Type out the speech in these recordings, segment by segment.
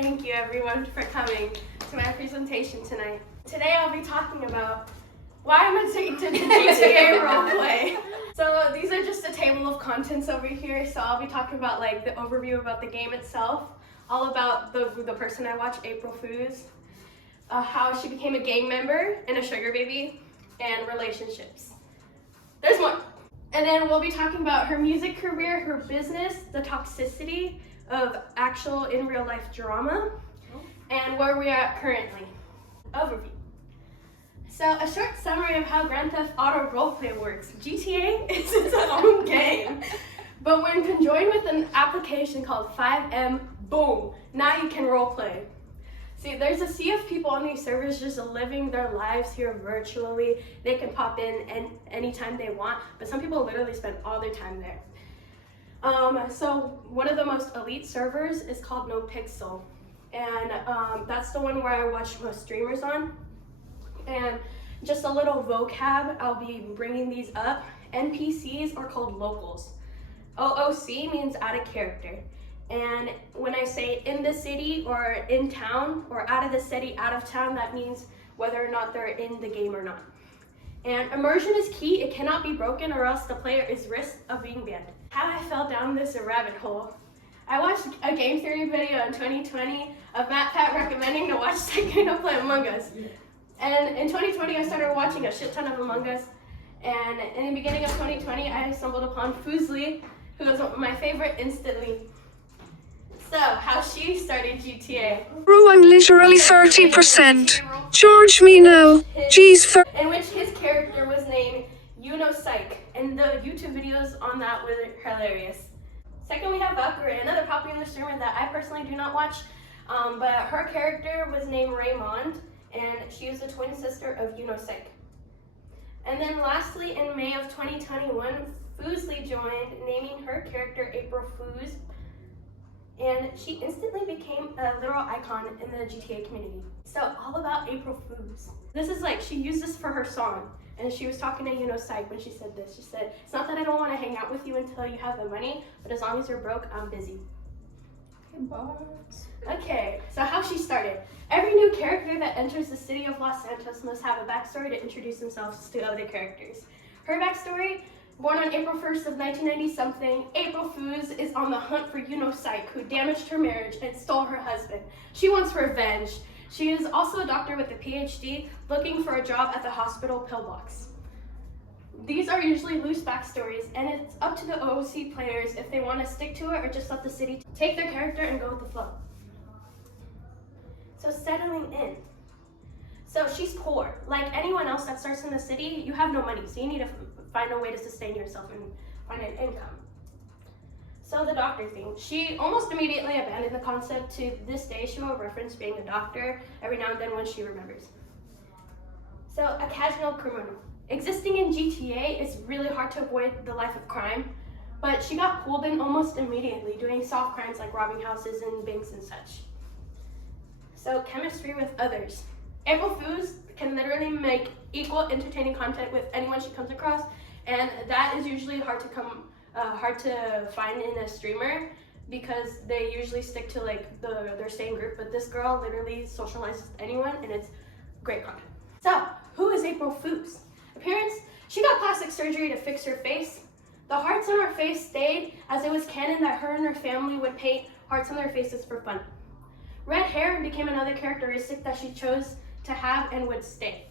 Thank you everyone for coming to my presentation tonight. Today I'll be talking about why I'm addicted to GTA roleplay. So these are just a table of contents over here. So I'll be talking about like the overview about the game itself, all about the person I watch, April Foos, how she became a gang member and a sugar baby, and relationships. There's more. And then we'll be talking about her music career, her business, the toxicity of actual in real life drama, and where we're at currently. Overview. So a short summary of how Grand Theft Auto roleplay works. GTA is its own game, but when conjoined with an application called 5M, boom, now you can roleplay. See, there's a sea of people on these servers just living their lives here virtually. They can pop in anytime they want, but some people literally spend all their time there. So one of the most elite servers is called No Pixel, and that's the one where I watch most streamers on. And just a little vocab, I'll be bringing these up. NPCs are called locals. OOC means out of character. And when I say in the city or in town or out of the city, out of town, that means whether or not they're in the game or not. And immersion is key. It cannot be broken or else the player is risk of being banned. How I fell down this rabbit hole. I watched a game theory video in 2020 of Matt Pat recommending to watch Tycoon play Among Us. And in 2020, I started watching a shit ton of Among Us. And in the beginning of 2020, I stumbled upon Foozly, who was my favorite instantly. So, how she started GTA. Bro, I'm literally 30%. Charge me now. Jeez, in which his character was named Psych, and the YouTube videos on that were hilarious. Second, we have Valkyrie, another popular streamer that I personally do not watch, but her character was named Raymond, and she is the twin sister of Psych. And then lastly, in May of 2021, Foozly joined, naming her character April Foos, and she instantly became a literal icon in the GTA community. So all about April Foos. This is like, she used this for her song, and she was talking to Psych when she said this. She said, "It's not that I don't want to hang out with you until you have the money, but as long as you're broke, I'm busy." Okay, so how she started. Every new character that enters the city of Los Santos must have a backstory to introduce themselves to other characters. Her backstory: born on April 1st of 1990-something, April Foos is on the hunt for Psych, who damaged her marriage and stole her husband. She wants revenge. She is also a doctor with a PhD, looking for a job at the hospital pillbox. These are usually loose backstories, and it's up to the OOC players if they want to stick to it or just let the city take their character and go with the flow. So settling in. So she's poor. Like anyone else that starts in the city, you have no money, so you need to find a way to sustain yourself and find an income. So the doctor thing. She almost immediately abandoned the concept. To this day, she will reference being a doctor every now and then when she remembers. So a casual criminal. Existing in GTA, it's really hard to avoid the life of crime, but she got pulled in almost immediately doing soft crimes like robbing houses and banks and such. So chemistry with others. April Foos can literally make equal entertaining content with anyone she comes across, and that is usually hard to find in a streamer because they usually stick to like their same group. But this girl literally socializes with anyone, and it's great content. So who is April Foos? Appearance: she got plastic surgery to fix her face. The hearts on her face stayed, as it was canon that her and her family would paint hearts on their faces for fun. Red hair became another characteristic that she chose to have and would stay.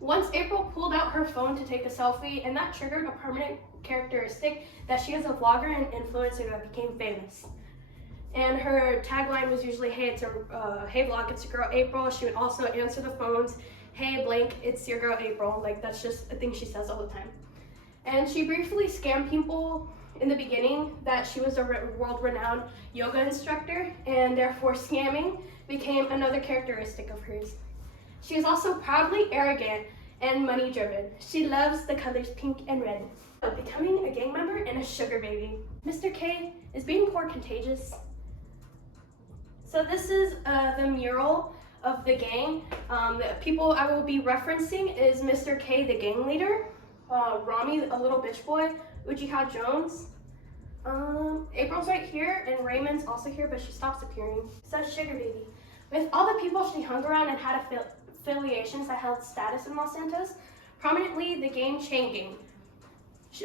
Once April pulled out her phone to take a selfie, and that triggered a permanent characteristic that she is a vlogger and influencer that became famous. And her tagline was usually, "Hey, hey vlog, it's your girl April." She would also answer the phones, "Hey blank, it's your girl April." Like, that's just a thing she says all the time. And she briefly scammed people in the beginning that she was a world-renowned yoga instructor, and therefore scamming became another characteristic of hers. She is also proudly arrogant and money-driven. She loves the colors pink and red. Becoming a gang member and a sugar baby. Mr. K, is being poor contagious? So this is the mural of the gang. The people I will be referencing is Mr. K, the gang leader, Rami, a little bitch boy, Uchiha Jones, April's right here, and Raymond's also here, but she stops appearing. Says Sugar Baby. With all the people she hung around and had affiliations that held status in Los Santos, prominently the gang Chain Gang.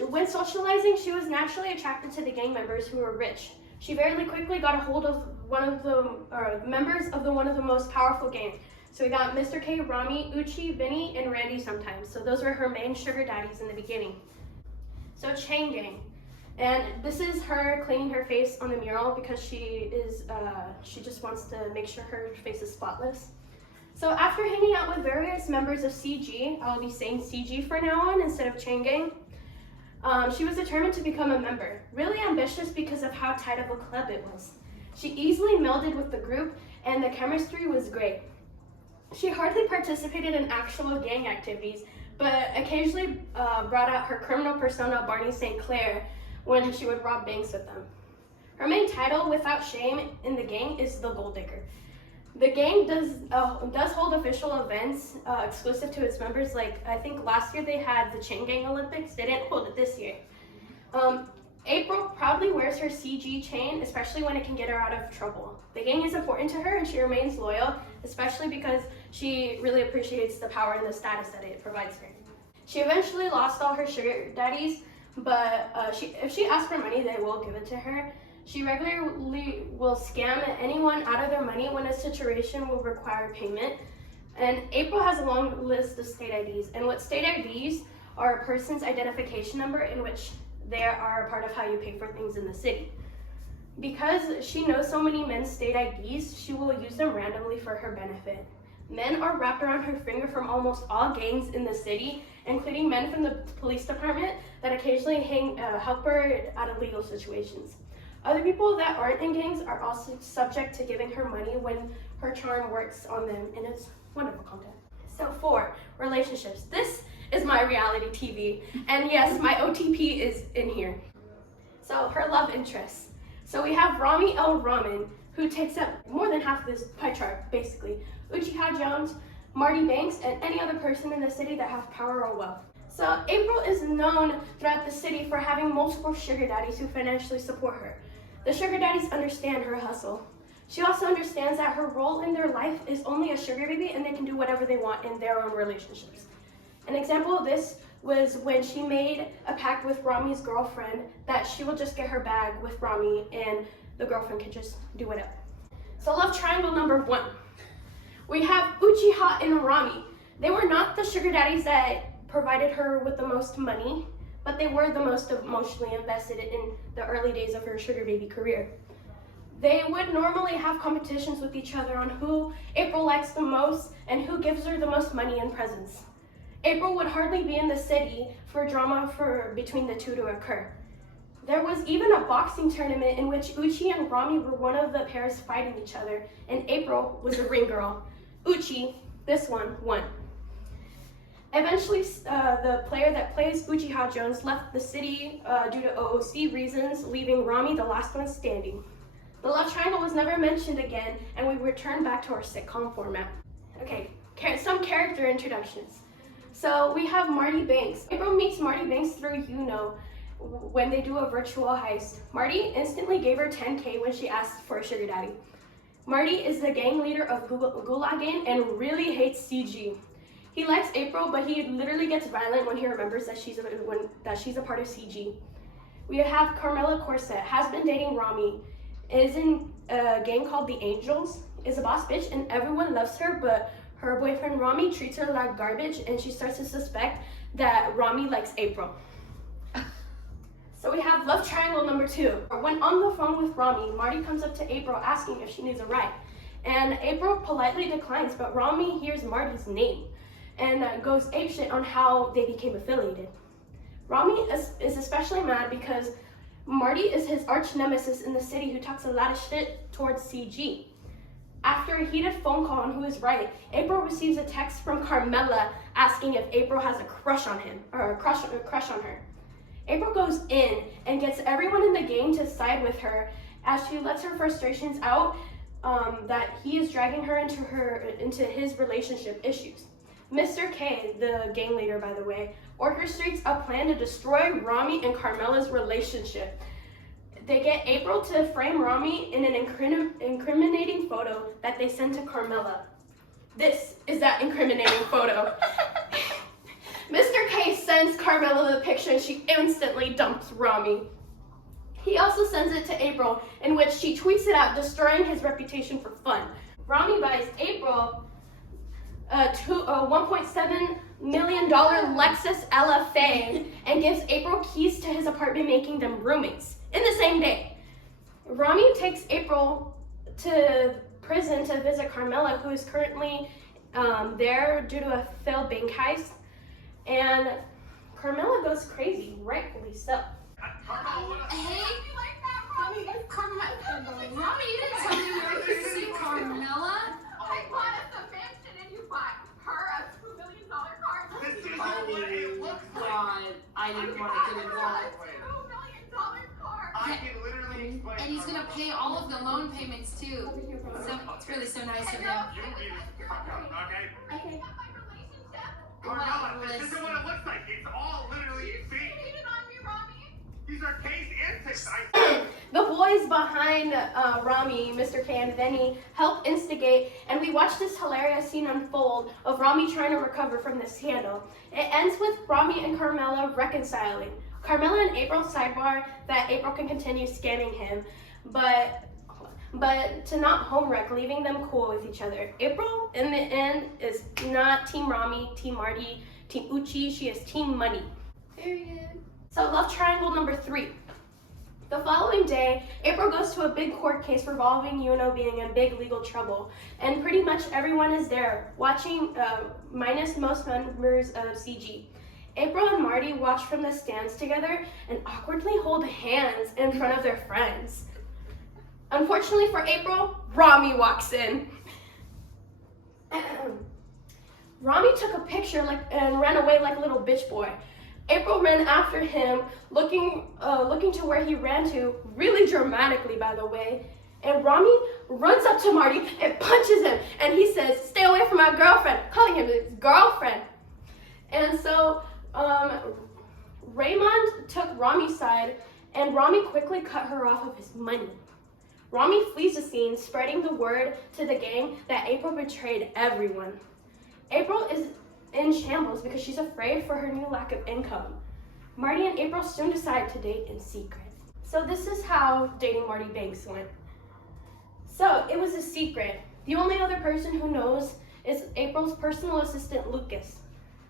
When socializing, she was naturally attracted to the gang members who were rich. She very quickly got a hold of one of the members of one of the most powerful gangs. So we got Mr. K, Rami, Uchi, Vinny, and Randy sometimes. So those were her main sugar daddies in the beginning. So Chain Gang. And this is her cleaning her face on the mural because she just wants to make sure her face is spotless. So after hanging out with various members of CG, I'll be saying CG from now on instead of Chain Gang, she was determined to become a member. Really ambitious because of how tight of a club it was. She easily melded with the group and the chemistry was great. She hardly participated in actual gang activities, but occasionally brought out her criminal persona Barney St. Clair when she would rob banks with them. Her main title, without shame, in the gang is the Gold Digger. The gang does hold official events exclusive to its members. Like I think last year they had the Chain Gang Olympics. They didn't hold it this year. April proudly wears her CG chain, especially when it can get her out of trouble. The gang is important to her and she remains loyal, especially because she really appreciates the power and the status that it provides her. She eventually lost all her sugar daddies, but if she asks for money, they will give it to her. She regularly will scam anyone out of their money when a situation will require payment. And April has a long list of state IDs. And what state IDs are a person's identification number in which they are a part of how you pay for things in the city. Because she knows so many men's state IDs, she will use them randomly for her benefit. Men are wrapped around her finger from almost all gangs in the city, including men from the police department that occasionally help her out of legal situations. Other people that aren't in gangs are also subject to giving her money when her charm works on them, and it's wonderful content. So 4, relationships. This is my reality TV, and yes, my OTP is in here. So her love interests. So we have Rami El Rahman, who takes up more than half this pie chart, basically. Uchiha Jones, Marty Banks, and any other person in the city that has power or wealth. So April is known throughout the city for having multiple sugar daddies who financially support her. The sugar daddies understand her hustle. She also understands that her role in their life is only a sugar baby and they can do whatever they want in their own relationships. An example of this was when she made a pact with Rami's girlfriend that she will just get her bag with Rami and the girlfriend can just do whatever. So love triangle number 1. We have Uchiha and Rami. They were not the sugar daddies that provided her with the most money, but they were the most emotionally invested in the early days of her sugar baby career. They would normally have competitions with each other on who April likes the most and who gives her the most money and presents. April would hardly be in the city for drama between the two to occur. There was even a boxing tournament in which Uchi and Rami were one of the pairs fighting each other, and April was a ring girl. Uchi, this one, won. Eventually, the player that plays Uchiha Jones left the city due to OOC reasons, leaving Rami the last one standing. The love triangle was never mentioned again, and we returned back to our sitcom format. Okay, some character introductions. So we have Marty Banks. April meets Marty Banks through when they do a virtual heist. Marty instantly gave her $10K when she asked for a sugar daddy. Marty is the gang leader of Gulag Gang and really hates CG. He likes April, but he literally gets violent when he remembers that she's a part of CG. We have Carmela Corset, has been dating Rami, is in a gang called the Angels, is a boss bitch, and everyone loves her, but her boyfriend Rami treats her like garbage, and she starts to suspect that Rami likes April. So we have love triangle number 2. When on the phone with Rami, Marty comes up to April asking if she needs a ride. And April politely declines, but Rami hears Marty's name and goes apeshit on how they became affiliated. Rami is especially mad because Marty is his arch nemesis in the city who talks a lot of shit towards CG. After a heated phone call on who is right, April receives a text from Carmela asking if April has a crush on him, or a crush on her. April goes in and gets everyone in the gang to side with her as she lets her frustrations out that he is dragging her into his relationship issues. Mr. K, the gang leader by the way, orchestrates a plan to destroy Rami and Carmela's relationship. They get April to frame Rami in an incriminating photo that they send to Carmela. This is that incriminating photo. Mr. K sends Carmela the picture and she instantly dumps Rami. He also sends it to April, in which she tweets it out, destroying his reputation for fun. Rami buys April a $1.7 million Lexus LFA and gives April keys to his apartment, making them roommates in the same day. Rami takes April to prison to visit Carmela, who is currently there due to a failed bank heist, and Carmela goes crazy, rightfully so. Hey, Carmela, Rami, you didn't tell me you were here to see Carmela. I bought us a mansion and you bought her a $2 million car. Oh, God, I didn't want to get involved. $2 million car. I can literally explain. And he's gonna pay all of the loan payments too. So it's really so nice of him. You need to fuck up, okay? Okay. My relationship. Carmela, Well, this isn't what it looks like. It's all literally fake. Cheated on me, Rami. These are case antics. The boys behind Rami, Mr. K and Vinny, help instigate, and we watch this hilarious scene unfold of Rami trying to recover from this scandal. It ends with Rami and Carmela reconciling. Carmela and April sidebar that April can continue scamming him, but to not home wreck, leaving them cool with each other. April, in the end, is not Team Rami, Team Marty, Team Uchi. She is Team Money. Period. So love triangle number 3. The following day, April goes to a big court case revolving Yuno being in big legal trouble, and pretty much everyone is there, watching, minus most members of CG. April and Marty watch from the stands together and awkwardly hold hands in front of their friends. Unfortunately for April, Rami walks in. Rami took a picture and ran away like a little bitch boy. April ran after him, looking to where he ran to, really dramatically, by the way. And Rami runs up to Marty and punches him, and he says, "Stay away from my girlfriend," calling him his girlfriend. And so Raymond took Rami's side, and Rami quickly cut her off of his money. Rami flees the scene, spreading the word to the gang that April betrayed everyone. April is in shambles because she's afraid for her new lack of income. Marty and April soon decide to date in secret. So this is how dating Marty Banks went. So it was a secret. The only other person who knows is April's personal assistant, Lucas.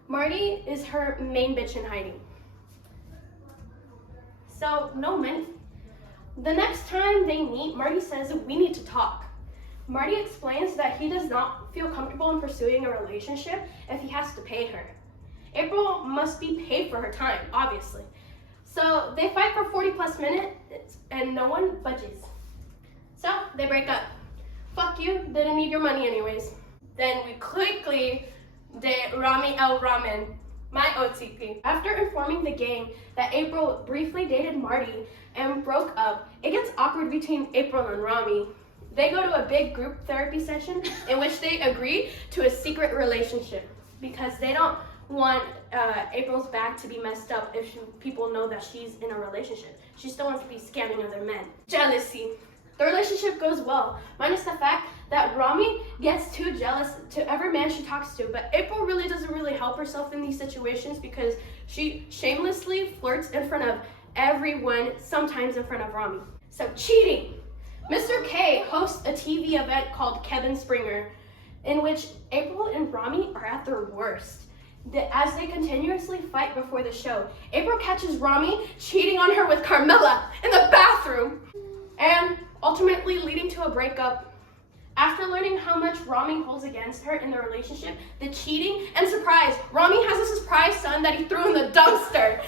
Marty is her main bitch in hiding. So no money. The next time they meet, Marty says, "We need to talk." Marty explains that he does not feel comfortable in pursuing a relationship if he has to pay her. April must be paid for her time, obviously. So they fight for 40 plus minutes and no one budges. So they break up. Fuck you, didn't need your money anyways. Then we quickly date Rami El Ramen, my OTP. After informing the gang that April briefly dated Marty and broke up, it gets awkward between April and Rami. They go to a big group therapy session in which they agree to a secret relationship because they don't want April's back to be messed up if people know that she's in a relationship. She still wants to be scamming other men. Jealousy. The relationship goes well, minus the fact that Rami gets too jealous to every man she talks to, but April really doesn't really help herself in these situations because she shamelessly flirts in front of everyone, sometimes in front of Rami. So cheating. Mr. K hosts a TV event called Kevin Springer, in which April and Rami are at their worst. As they continuously fight before the show, April catches Rami cheating on her with Carmela in the bathroom, and ultimately leading to a breakup. After learning how much Rami holds against her in the relationship, the cheating, and surprise, Rami has a surprise son that he threw in the dumpster.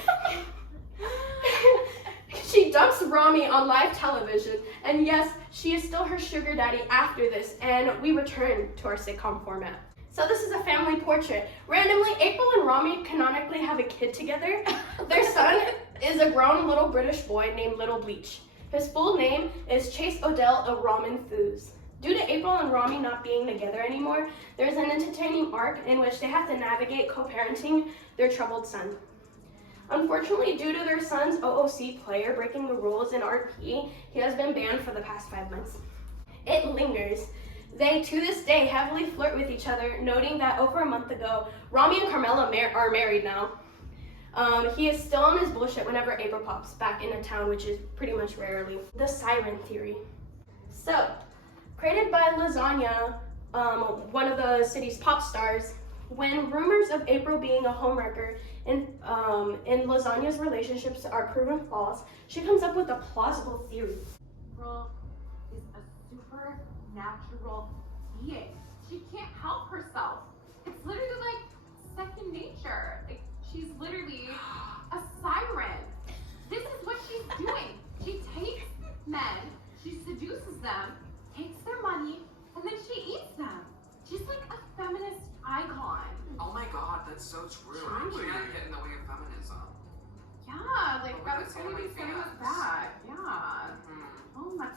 She dumps Rami on live television, and yes, she is still her sugar daddy after this, and we return to our sitcom format. So this is a family portrait. Randomly, April and Rami canonically have a kid together. Their son is a grown little British boy named Little Bleach. His full name is Chase Odell of Ramen Foos. Due to April and Rami not being together anymore, there's an entertaining arc in which they have to navigate co-parenting their troubled son. Unfortunately, due to their son's OOC player breaking the rules in RP, he has been banned for the past 5 months. It lingers. They, to this day, heavily flirt with each other, noting that over a month ago, Rami and Carmela are married now. He is still on his bullshit whenever April pops back into town, which is pretty much rarely. The siren theory. So, created by Lasagna, one of the city's pop stars, when rumors of April being a homewrecker in Lasagna's relationships are proven false, she comes up with a plausible theory. April is a supernatural being. She can't help herself. It's literally like second nature. Like, she's literally a siren. This is what she's doing. She takes men, she seduces them, takes their money, and then she eats them. She's like a feminist icon. Oh my god, that's so true. Truly. She can't get in the way of feminism. Yeah, like Oh, that that's was one of really my feminist fans. back. Yeah. Hmm. Oh my.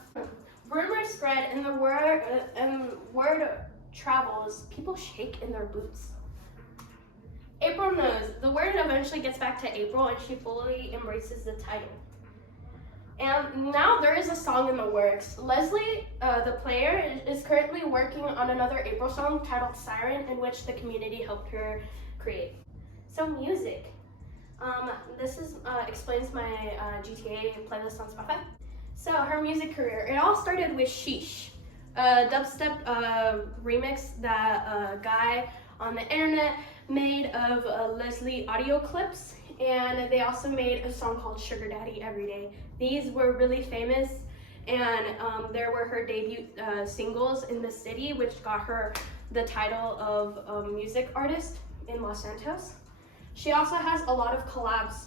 Rumors spread and the word travels. People shake in their boots. April knows. The word eventually gets back to April and she fully embraces the title. And now there is a song in the works. Leslie, the player, is currently working on another April song titled Siren, in which the community helped her create. So music. This explains my GTA playlist on Spotify. So her music career, it all started with Sheesh, a dubstep remix that a guy on the internet made of Leslie audio clips, and they also made a song called Sugar Daddy Everyday. These were really famous, and there were her debut singles in the city, which got her the title of music artist in Los Santos. She also has a lot of collabs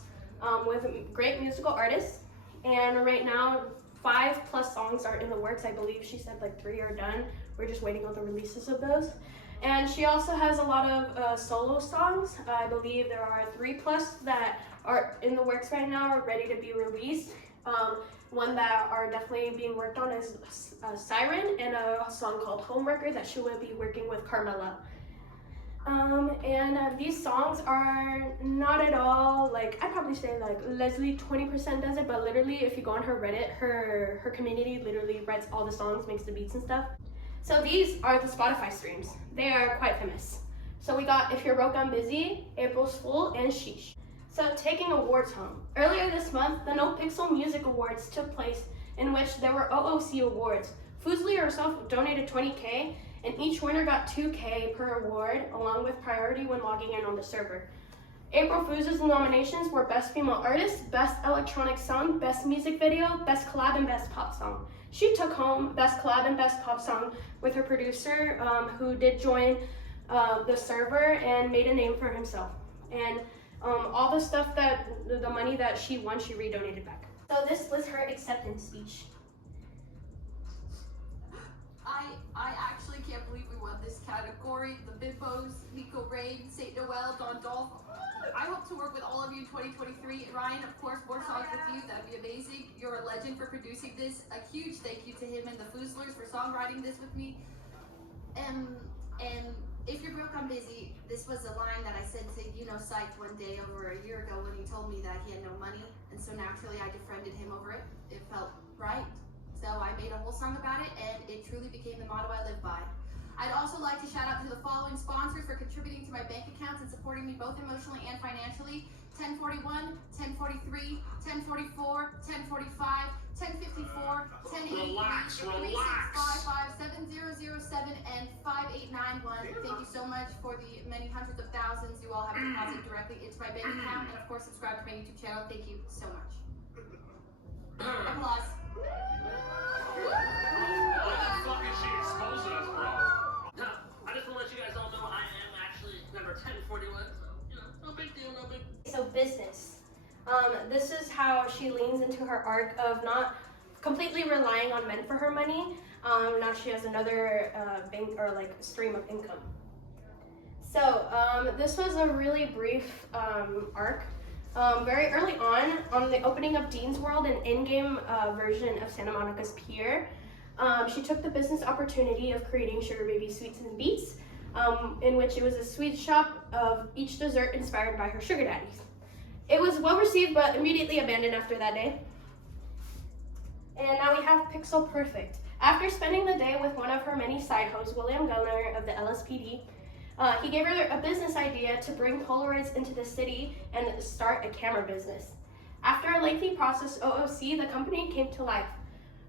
with great musical artists, and right now 5+ songs are in the works. I believe she said like 3 are done. We're just waiting on the releases of those. And she also has a lot of solo songs. I believe there are 3+ that are in the works right now, are ready to be released. One that are definitely being worked on is Siren, and a song called Homewrecker that she will be working with Carmela. These songs are not at all, like, I'd probably say like Leslie 20% does it, but literally if you go on her Reddit, her community literally writes all the songs, makes the beats and stuff. So these are the Spotify streams. They are quite famous. So we got If You're Broke, I'm Busy, April's Fool, and Sheesh. So taking awards home. Earlier this month, the No Pixel Music Awards took place, in which there were OOC awards. Fuslie herself donated $20K, and each winner got $2K per award, along with priority when logging in on the server. April Fooz's nominations were Best Female Artist, Best Electronic Song, Best Music Video, Best Collab, and Best Pop Song. She took home Best Collab and Best Pop Song with her producer, who did join the server and made a name for himself. And all the stuff that, the money that she won, she redonated back. So this was her acceptance speech. I actually can't believe we won this category. The Bibbos, Nico Rain, St. Noel, Don Dolph. I hope to work with all of you in 2023. Ryan, of course, more songs with you. That'd be amazing. You're a legend for producing this. A huge thank you to him and the Foozlers for songwriting this with me. And if you're broke, I'm busy. This was a line that I said to Psych one day over a year ago when he told me that he had no money. And so naturally I defriended him over it. It felt right. So I made a whole song about it, and it truly became the motto I live by. I'd also like to shout out to the following sponsors for contributing to my bank accounts and supporting me both emotionally and financially. 1041, 1043, 1044, 1045, 1054, 1083, 3655, 7007, and 5891. Thank you so much for the many hundreds of thousands you all have deposited directly into my bank account. And of course, subscribe to my YouTube channel. Thank you so much. Applause. What the fuck is she exposing us, bro? No, I just want to let you guys all know I am actually number 1041, so, no big deal, no big deal. So business. This is how she leans into her arc of not completely relying on men for her money. Now she has another bank or like stream of income. So this was a really brief arc. Very early on the opening of Dean's World, an in-game version of Santa Monica's Pier, she took the business opportunity of creating Sugar Baby Sweets and Beats, in which it was a sweet shop of each dessert inspired by her sugar daddies. It was well received, but immediately abandoned after that day. And now we have Pixel Perfect. After spending the day with one of her many side hosts, William Gullner of the LSPD, he gave her a business idea to bring Polaroids into the city and start a camera business. After a lengthy process, OOC, the company came to life.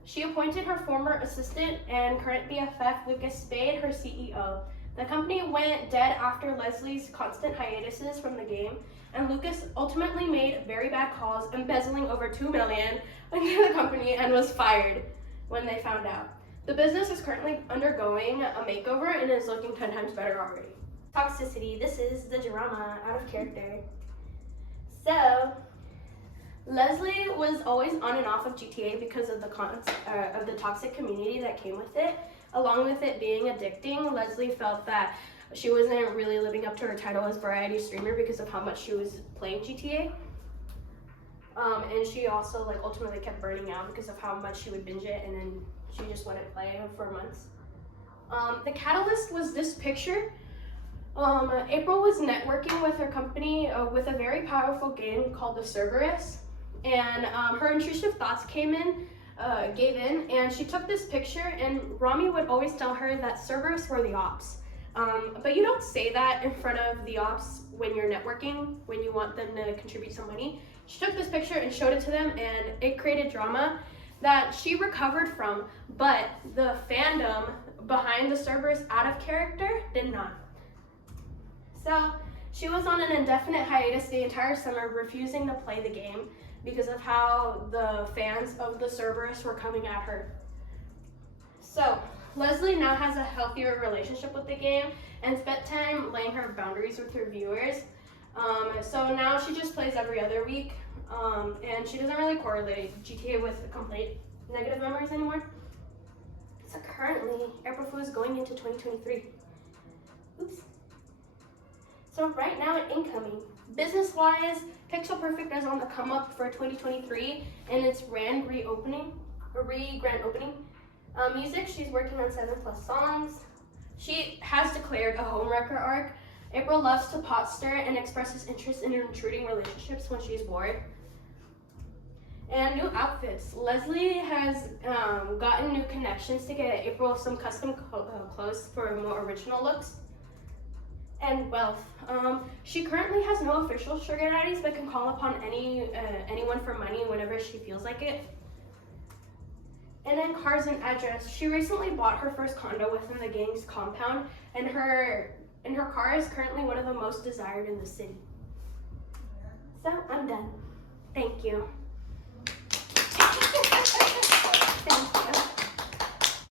She appointed her former assistant and current BFF, Lucas Spade, her CEO. The company went dead after Leslie's constant hiatuses from the game, and Lucas ultimately made very bad calls, embezzling over $2 million into the company, and was fired when they found out. The business is currently undergoing a makeover and is looking 10 times better already. Toxicity. This is the drama out of character. So, Leslie was always on and off of GTA because of the toxic community that came with it. Along with it being addicting, Leslie felt that she wasn't really living up to her title as variety streamer because of how much she was playing GTA. And she also like ultimately kept burning out because of how much she would binge it, and then she just wouldn't play for months. The catalyst was this picture. April was networking with her company with a very powerful game called the Cerberus, and her intrusive thoughts gave in, and she took this picture, and Rami would always tell her that Cerberus were the ops. But you don't say that in front of the ops when you're networking, when you want them to contribute some money. She took this picture and showed it to them, and it created drama that she recovered from, but the fandom behind the Cerberus out of character did not. So she was on an indefinite hiatus the entire summer, refusing to play the game because of how the fans of the Cerberus were coming at her. So Leslie now has a healthier relationship with the game and spent time laying her boundaries with her viewers. So now she just plays every other week, and she doesn't really correlate GTA with complete negative memories anymore. So currently, April Fool is going into 2023. Oops. So right now at incoming, business-wise, Pixel Perfect is on the come up for 2023, and it's grand opening. Music, she's working on 7+ songs. She has declared a homewrecker arc. April loves to pot stir and expresses interest in intruding relationships when she's bored. And new outfits. Leslie has gotten new connections to get April some custom clothes for more original looks. And wealth. She currently has no official sugar daddies, but can call upon anyone for money whenever she feels like it. And then cars and address. She recently bought her first condo within the gang's compound, and her car is currently one of the most desired in the city. So I'm done. Thank you. Thank you.